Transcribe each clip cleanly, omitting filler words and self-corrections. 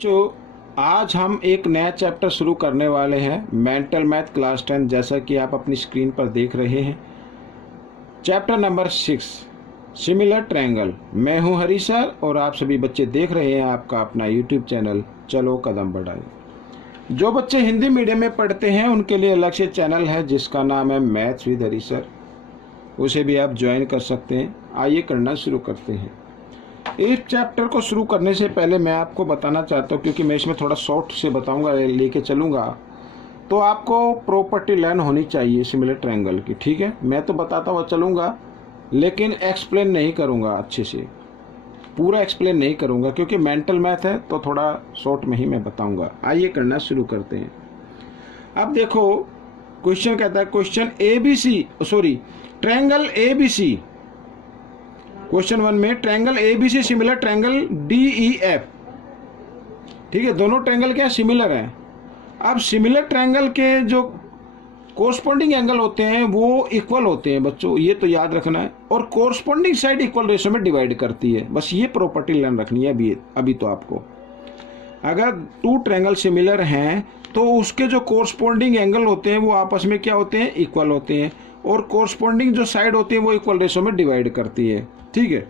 जो आज हम एक नया चैप्टर शुरू करने वाले हैं मेंटल मैथ क्लास 10। जैसा कि आप अपनी स्क्रीन पर देख रहे हैं, चैप्टर नंबर 6 सिमिलर ट्रायंगल। मैं हूं हरी सर और आप सभी बच्चे देख रहे हैं आपका अपना यूट्यूब चैनल चलो कदम बढ़ाए। जो बच्चे हिंदी मीडियम में पढ़ते हैं उनके लिए अलग से चैनल है जिसका नाम है मैथ्स विद हरी सर, उसे भी आप ज्वाइन कर सकते हैं। आइए करना शुरू करते हैं। इस चैप्टर को शुरू करने से पहले मैं आपको बताना चाहता हूँ, क्योंकि मैं इसमें थोड़ा शॉर्ट से बताऊंगा, लेके चलूँगा, तो आपको प्रॉपर्टी लर्न होनी चाहिए सिमिलर ट्रायंगल की। ठीक है, मैं तो बताता हुआ चलूँगा लेकिन एक्सप्लेन नहीं करूँगा, अच्छे से पूरा एक्सप्लेन नहीं करूँगा, क्योंकि मेंटल मैथ है तो थोड़ा शॉर्ट में ही मैं बताऊँगा। आइए करना शुरू करते हैं। अब देखो, क्वेश्चन कहता है क्वेश्चन ट्रायंगल ABC। क्वेश्चन 1 में triangle ABC similar triangle DEF। ठीक है, दोनों ट्रायंगल क्या सिमिलर हैं। अब सिमिलर ट्रायंगल के जो कोरस्पॉन्डिंग एंगल होते हैं वो इक्वल होते हैं बच्चों, ये तो याद रखना है। और कोरस्पॉन्डिंग साइड इक्वल रेशो में डिवाइड करती है। बस ये प्रॉपर्टी लर्न रखनी है अभी तो आपको। अगर टू ट्रायंगल सिमिलर हैं तो उसके जो कोरस्पॉन्डिंग एंगल होते हैं वो आपस में क्या होते हैं, इक्वल होते हैं। और कोरस्पॉन्डिंग जो साइड होती है वो इक्वल रेशो में डिवाइड करती है। ठीक है,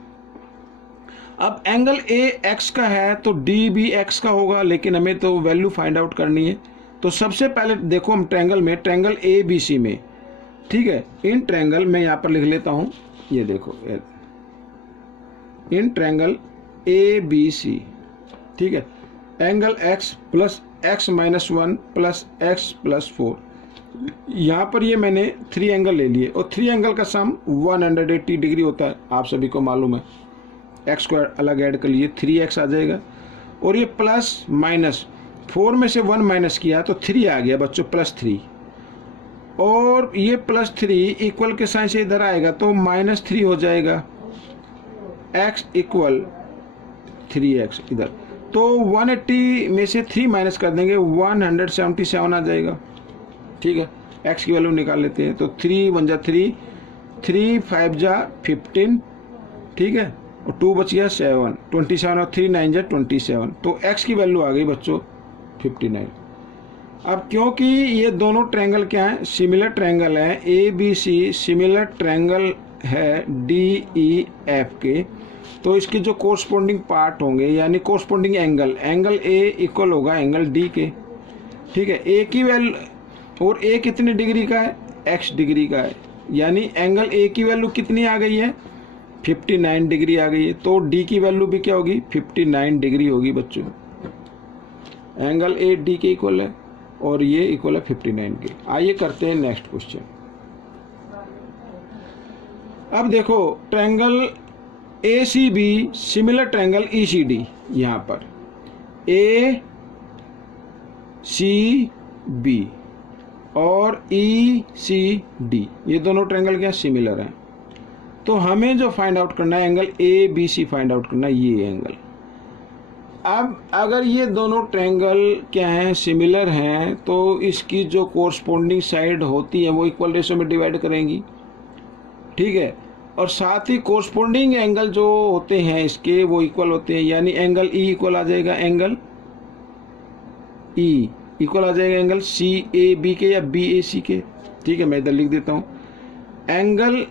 अब एंगल AX का है तो D भी X का होगा, लेकिन हमें तो वैल्यू फाइंड आउट करनी है। तो सबसे पहले देखो हम ट्रायंगल ABC में, ठीक है, इन ट्रायंगल में यहाँ पर लिख लेता हूँ, ये देखो इन ट्रायंगल ABC, ठीक है, angle X plus X-1 plus X plus 4। यहाँ पर ये मैंने 3 एंगल ले लिए और 3 एंगल का सम 180 डिग्री होता है, आप सभी को मालूम है। एक्स को अलग ऐड कर लिए, 3x आ जाएगा। और ये प्लस माइनस 4 में से 1 माइनस किया तो 3 आ गया बच्चों, +3। और ये +3 इक्वल के साइन से इधर आएगा तो -3 हो जाएगा, x इक्वल 3x इधर। तो 180 में से 3 माइनस कर देंगे, 177 आ जाएगा। ठीक है, x की वैल्यू निकाल लेते हैं। तो 3 1 जा 3, 3 5 जा 15, ठीक है, और 2 बच गया 7, 27 और 3 9 जा 27। तो x की वैल्यू आ गई बच्चों 59। अब क्योंकि ये दोनों ट्रायंगल क्या हैं, सिमिलर ट्रायंगल है, ABC सिमिलर ट्रायंगल है DEF के, तो इसके जो कोरस्पॉन्डिंग पार्ट होंगे यानी कोरस्पॉन्डिंग एंगल A इक्वल होगा एंगल D के। ठीक है, A की वैल्यू, और A कितने डिग्री का है, X डिग्री का है, यानी एंगल A की वैल्यू कितनी आ गई है, 59 डिग्री आ गई है। तो D की वैल्यू भी क्या होगी, 59 डिग्री होगी बच्चों। एंगल A D के इक्वल है और ये इक्वल है 59 के। आइए करते हैं नेक्स्ट क्वेश्चन। अब देखो triangle ACB similar triangle ECD। यहाँ पर ACB और ECD ये दोनों ट्रायंगल क्या सिमिलर हैं। तो हमें जो फाइंड आउट करना है एंगल ABC फाइंड आउट करना है, ये एंगल। अब अगर ये दोनों ट्रायंगल क्या हैं, सिमिलर हैं, तो इसकी जो कोरस्पॉन्डिंग साइड होती है वो इक्वल रेशो में डिवाइड करेंगी। ठीक है, और साथ ही कोरस्पॉन्डिंग एंगल जो होते हैं इसके वो इक्वल होते हैं, यानी एंगल E इक्वल आ जाएगा एंगल E इक्वल आ जाएगा एंगल CAB के या BAC के। ठीक है, मैं इधर लिख देता हूँ, एंगल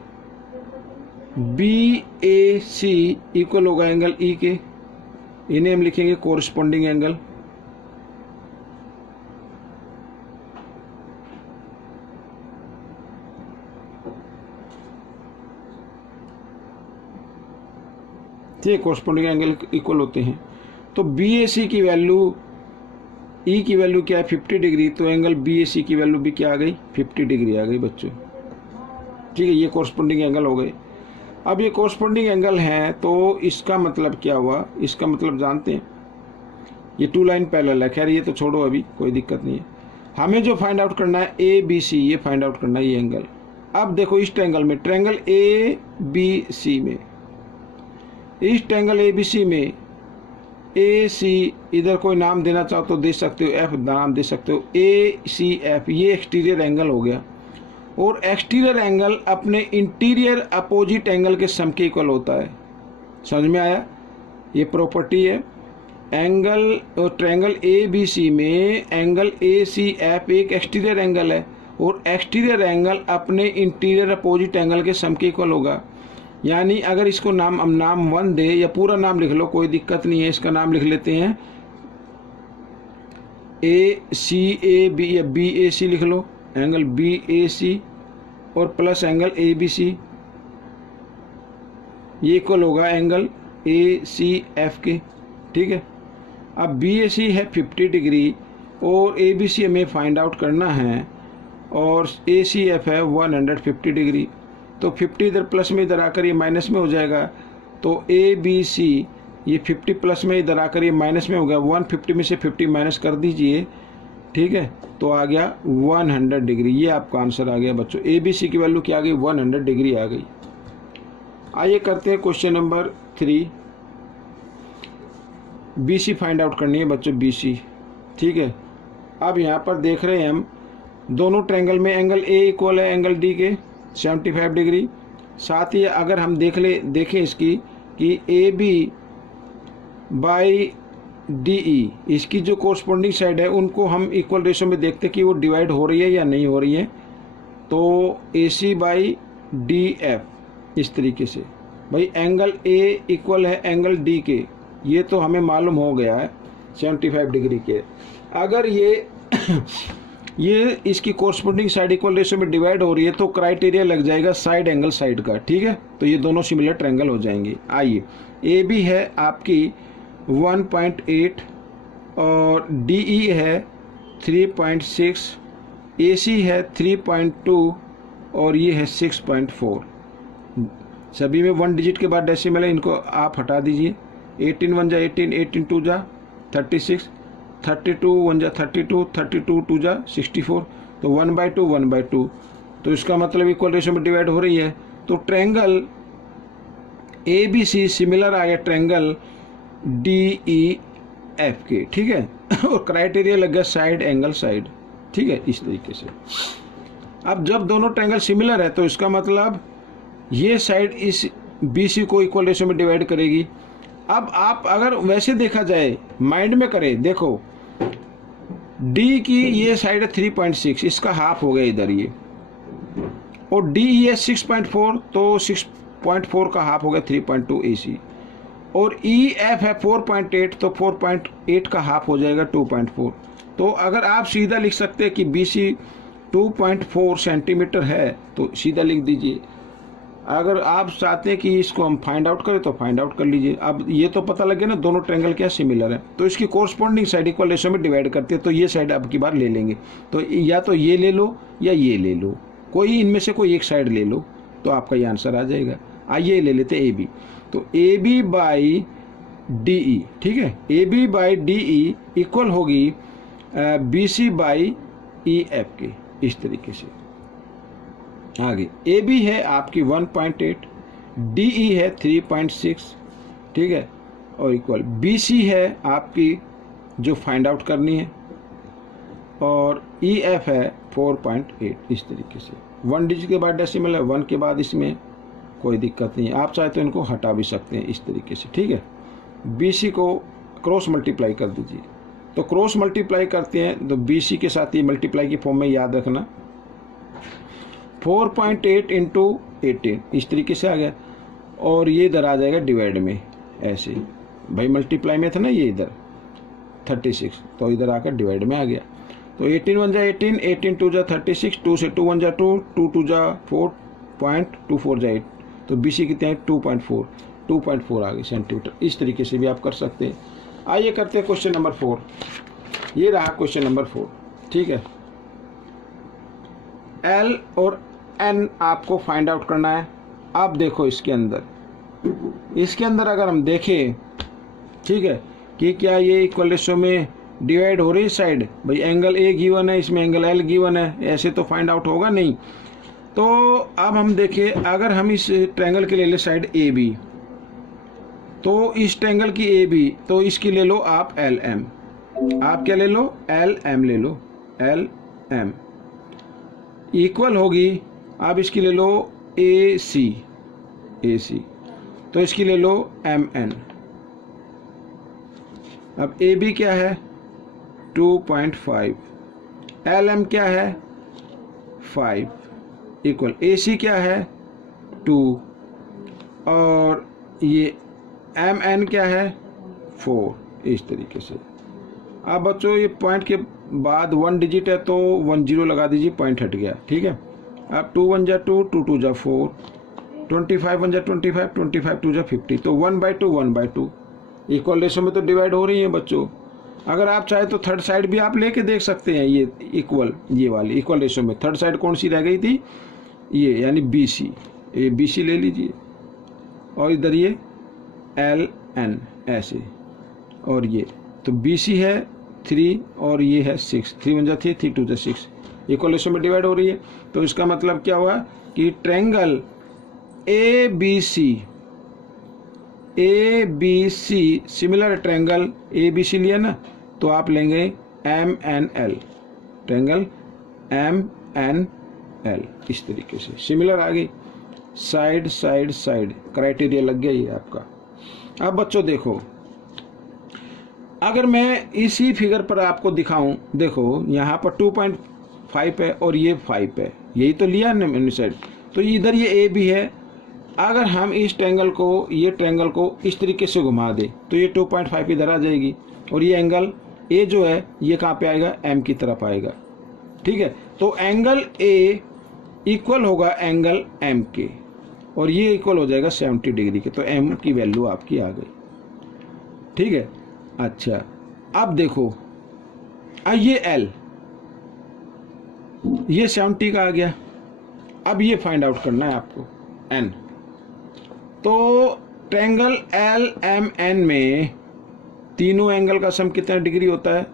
BAC इक्वल होगा एंगल E के। इन्हें हम लिखेंगे कोरस्पॉन्डिंग एंगल। ठीक है, कोरस्पॉन्डिंग एंगल इक्वल होते हैं। तो BAC की वैल्यू, E की वैल्यू क्या है, 50 डिग्री, तो एंगल BAC की वैल्यू भी क्या आ गई, 50 डिग्री आ गई बच्चों। ठीक है, ये कोरस्पॉन्डिंग एंगल हो गए। अब ये कोरस्पॉन्डिंग एंगल है तो इसका मतलब क्या हुआ, इसका मतलब जानते हैं, ये 2 लाइन पैरेलल है। खैर ये तो छोड़ो, अभी कोई दिक्कत नहीं है। हमें जो फाइंड आउट करना है ABC, ये फाइंड आउट करना है ये एंगल। अब देखो इस ट्रायंगल में, ट्रायंगल ABC में, इस ट्रायंगल ABC में AC, इधर कोई नाम देना चाहो तो दे सकते हो, F नाम दे सकते हो, ACF ये एक्सटीरियर एंगल हो गया। और एक्सटीरियर एंगल अपने इंटीरियर अपोजिट एंगल के सम के इक्वल होता है। समझ में आया, ये प्रॉपर्टी है। एंगल और ट्रायंगल ए बी सी में एंगल ए सी एफ एक एक्सटीरियर एंगल है और एक्सटीरियर एंगल अपने इंटीरियर अपोजिट एंगल के सम के इक्वल होगा। यानी अगर इसको हम नाम 1 दे या पूरा नाम लिख लो, कोई दिक्कत नहीं है, इसका नाम लिख लेते हैं ए सी ए बी या बी ए सी लिख लो, एंगल बी ए सी और plus angle A B C, ये इक्वल होगा एंगल ए सी एफ के। ठीक है, अब बी ए सी है 50 डिग्री और ए बी सी हमें फाइंड आउट करना है और ए सी एफ है 150 डिग्री। तो 50 इधर प्लस में, इधर आकर ये माइनस में हो जाएगा। तो ए बी सी ये 50 प्लस में, इधर आकर ये माइनस में हो गया। 150 में से 50 माइनस कर दीजिए। ठीक है, तो आ गया 100 डिग्री। ये आपका आंसर आ गया बच्चों। ए बी सी की वैल्यू क्या आ गई? 100 डिग्री आ गई। आइए करते हैं question number 3। B C find out करनी है बच्चों, बी सी। ठीक है, अब यहाँ पर देख रहे हैं हम दोनों ट्रायंगल में एंगल ए इक्वल है एंगल डी के 75 डिग्री। साथ ही अगर हम देखें इसकी कि A B by D E, इसकी जो कोरस्पोंडिंग साइड है उनको हम इक्वल रेशो में देखते कि वो डिवाइड हो रही है या नहीं हो रही है। तो ए सी बाई डी एफ, इस तरीके से भाई एंगल ए इक्वल है एंगल डी के, ये तो हमें मालूम हो गया है 75 डिग्री के। अगर ये इसकी कोरस्पोंडिंग साइड इक्वल रेशो में डिवाइड हो रही है तो क्राइटेरिया लग जाएगा साइड एंगल साइड का। ठीक है, तो ये दोनों सिमिलर ट्रायंगल हो जाएंगे। आइए, ए बी है आपकी 1.8 और डी ई है 3.6, ए सी है 3.2 और ये है 6.4। सभी में 1 डिजिट के बाद डेसिमल है, इनको आप हटा दीजिए। 18 1 जा 18, 18 2 जा 36, 32 1 जा 32, 32 2 जा 64। तो 1/2 1/2, तो इसका मतलब इक्वल रेशो में डिवाइड हो रही है। तो triangle A B C similar आ गया ट्रायंगल डी ई एफ के। ठीक है, और क्राइटेरिया लग गया साइड एंगल साइड। ठीक है, इस तरीके से। अब जब दोनों ट्रायंगल सिमिलर है तो इसका मतलब ये साइड इस बी सी को इक्वल रेशो में डिवाइड करेगी। अब आप अगर वैसे देखा जाए, माइंड में करें, देखो डी की ये साइड है 3.6, इसका हाफ हो गया इधर ये, और डी है 6.4, तो 6.4 का हाफ हो गया 3.2 ए सी, और ई एफ है 4.8, तो 4.8 का हाफ हो जाएगा 2.4। तो अगर आप सीधा लिख सकते हैं कि बी सी 2.4 सेंटीमीटर है तो सीधा लिख दीजिए। अगर आप चाहते हैं कि इसको हम फाइंड आउट करें तो फाइंड आउट कर लीजिए। अब ये तो पता लगे ना दोनों ट्रायंगल क्या सिमिलर है, तो इसकी कोरस्पोंडिंग साइड इक्वल रेशो में डिवाइड करते हैं। तो ये साइड अब की बार ले लेंगे, तो या तो ये ले लो या ये ले लो, कोई इनमें से कोई एक साइड ले लो तो आपका ये आंसर आ जाएगा। आइए ले लेते ए बी। तो A B by D E, ठीक है, A B by D E equal होगी B C by E F के, इस तरीके से। आगे ए बी है आपकी 1.8, डी ई है 3.6, ठीक है, और इक्वल बी सी है आपकी जो फाइंड आउट करनी है, और ई एफ है 4.8, इस तरीके से। 1 डिजिट के बाद डेसिमल है, 1 के बाद इसमें कोई दिक्कत नहीं है। आप चाहे तो इनको हटा भी सकते हैं इस तरीके से। ठीक है, बी सी को क्रॉस मल्टीप्लाई कर दीजिए। तो क्रॉस मल्टीप्लाई करते हैं तो बी सी के साथ ये मल्टीप्लाई की फॉर्म में याद रखना, 4.8 इंटू 18, इस तरीके से आ गया, और ये इधर आ जाएगा डिवाइड में ऐसे, भाई मल्टीप्लाई में था ना ये इधर 36, तो इधर आकर डिवाइड में आ गया। तो 18 1 जा 18, 18 2 जा 36, 2 से 2 1 जा 2, 2 2 जा 4.24 जा 8, तो बी सी कितने हैं 2.4 आ गई सेंटीमीटर। इस तरीके से भी आप कर सकते हैं। आइए करते हैं क्वेश्चन नंबर 4। ये रहा क्वेश्चन नंबर 4। ठीक है, एल और एन आपको फाइंड आउट करना है। आप देखो इसके अंदर अगर हम देखें, ठीक है, कि क्या ये इक्वल रेशो में डिवाइड हो रही है साइड, भाई एंगल ए गिवन है, इसमें एंगल एल गिवन है, ऐसे तो फाइंड आउट होगा नहीं। तो अब हम देखें, अगर हम इस ट्रायंगल के ले ले साइड ए बी, तो इस ट्रायंगल की ए बी, तो इसकी ले लो आप एल एम। आप क्या ले लो? एल एम ले लो, एल एम इक्वल होगी, आप इसकी ले लो ए सी, तो इसकी ले लो एम एन, अब ए बी क्या है 2.5, एल एम क्या है 5 इक्वल ए सी क्या है 2 और ये एम एन क्या है 4। इस तरीके से। अब बच्चों ये पॉइंट के बाद 1 डिजिट है तो 1 0 लगा दीजिए, पॉइंट हट गया। ठीक है, अब 2 1 जा 2, 2 2 जा 4, 25 1 जा 25, 25 2 जा 50, तो 1/2 1/2 इक्वल रेशो में तो डिवाइड हो रही है बच्चों। अगर आप चाहे तो थर्ड साइड भी आप लेके देख सकते हैं, ये इक्वल, ये वाली इक्वल रेशो में थर्ड साइड कौन सी रह गई थी, ये यानी बी सी, ये बी सी ले लीजिए और इधर ये एल एन ऐसे, और ये तो बी सी है 3 और ये है 6, 3 1 जा 3, 3 2 जा 6 इक्वल रेशो में डिवाइड हो रही है। तो इसका मतलब क्या हुआ कि triangle A B C similar triangle A B C लिया ना, तो आप लेंगे M N L, triangle M N L, इस तरीके से सिमिलर आ गई, साइड साइड साइड क्राइटेरिया लग गया ये आपका। अब बच्चों देखो, अगर मैं इसी फिगर पर आपको दिखाऊं, देखो यहाँ पर 2.5 है और ये 5 है, यही तो लिया ना मैंने साइड, तो इधर ये ए भी है। अगर हम इस ट्रायंगल को, ये ट्रायंगल को इस तरीके से घुमा दे तो ये 2.5 इधर आ जाएगी और ये एंगल ए जो है ये कहाँ पे आएगा, एम की तरफ आएगा। ठीक है, तो एंगल ए इक्वल होगा एंगल एम के और ये इक्वल हो जाएगा 70 डिग्री के, तो एम की वैल्यू आपकी आ गई। ठीक है, अच्छा अब देखो, ये एल, ये 70 का आ गया। अब ये फाइंड आउट करना है आपको एन। तो ट्रायंगल एल एम एन में तीनों एंगल का सम कितना डिग्री होता है,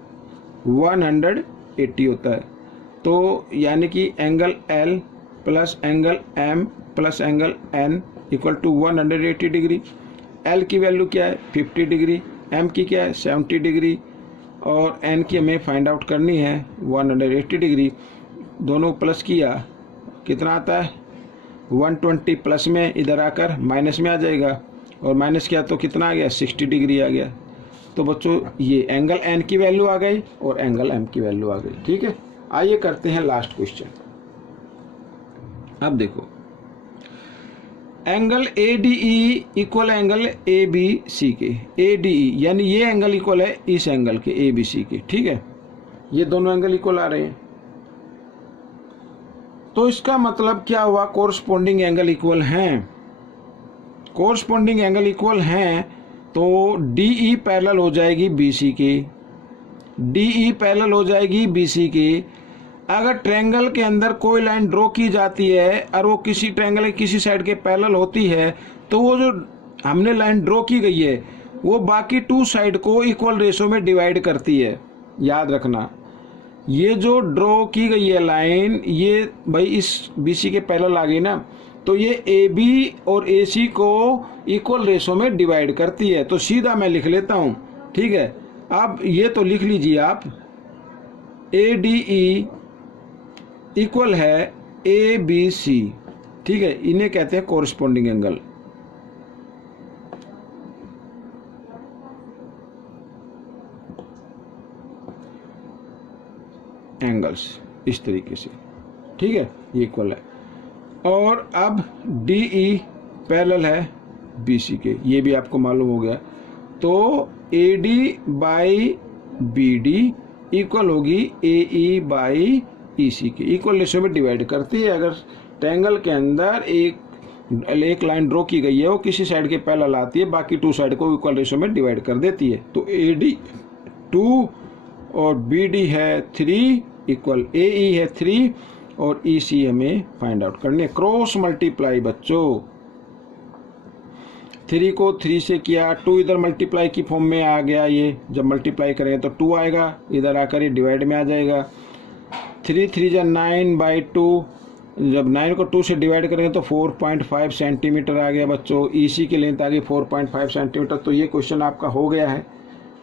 180 होता है। तो यानी कि angle L plus angle M plus angle N equal to 180 degree. L की वैल्यू क्या है 50 डिग्री, एम की क्या है 70 डिग्री और एन की हमें फाइंड आउट करनी है 180 डिग्री। दोनों प्लस किया कितना आता है 120, प्लस में इधर आकर माइनस में आ जाएगा और माइनस किया तो कितना आ गया 60 डिग्री आ गया। तो बच्चों ये एंगल एन की वैल्यू आ गई और एंगल एम की वैल्यू आ गई। ठीक है, आइए करते हैं लास्ट क्वेश्चन। अब देखो, angle A D E equal angle A B C के, ए डी ई यानी ये एंगल इक्वल है इस एंगल के ए बी सी के। ठीक है, ये दोनों एंगल इक्वल आ रहे हैं, तो इसका मतलब क्या हुआ, कोरस्पोंडिंग एंगल इक्वल हैं। कोरस्पोंडिंग एंगल इक्वल हैं तो डी ई पैरेलल हो जाएगी बी सी के, डी ई पैरेलल हो जाएगी बी सी के। अगर ट्रायंगल के अंदर कोई लाइन ड्रॉ की जाती है और वो किसी ट्रायंगल के किसी साइड के पैरेलल होती है तो वो जो हमने लाइन ड्रॉ की गई है वो बाकी 2 साइड को इक्वल रेशो में डिवाइड करती है। याद रखना, ये जो ड्रॉ की गई है लाइन, ये भाई इस बी सी के पैरेलल आ गई ना, तो ये ए बी और ए सी को इक्वल रेशो में डिवाइड करती है। तो सीधा मैं लिख लेता हूँ। ठीक है, अब ये तो लिख लीजिए आप, ए डी ई इक्वल है ए बी सी। ठीक है, इन्हें कहते हैं कोरस्पोंडिंग एंगल। एंगल्स इस तरीके से। ठीक है, ये इक्वल है। और अब डी ई पैरेलल है बी सी के, ये भी आपको मालूम हो गया। तो A D by B D equal होगी ए ई बाई ई सी के, इक्वल रेशो में डिवाइड करती है। अगर ट्रायंगल के अंदर एक लाइन ड्रॉ की गई है वो किसी साइड के पैरेलल आती है, बाकी 2 साइड को इक्वल रेशो में डिवाइड कर देती है। तो ए डी 2 और बी डी है 3 इक्वल ए ई है 3 और ई सी हमें फाइंड आउट करनी है। क्रॉस मल्टीप्लाई बच्चों, 3 को 3 से किया, 2 इधर मल्टीप्लाई की फॉर्म में आ गया। ये जब मल्टीप्लाई करेंगे तो 2 आएगा, इधर आकर ये डिवाइड में आ जाएगा। 3 3 जा 9/2, जब 9 को 2 से डिवाइड करेंगे तो 4.5 सेंटीमीटर आ गया बच्चों। ईसी की लेंथ आ गई 4.5 सेंटीमीटर। तो ये क्वेश्चन आपका हो गया है।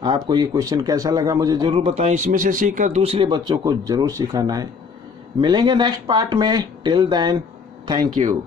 आपको ये क्वेश्चन कैसा लगा मुझे ज़रूर बताएं। इसमें से सीखकर दूसरे बच्चों को ज़रूर सिखाना है। मिलेंगे नेक्स्ट पार्ट में। Till then, thank you.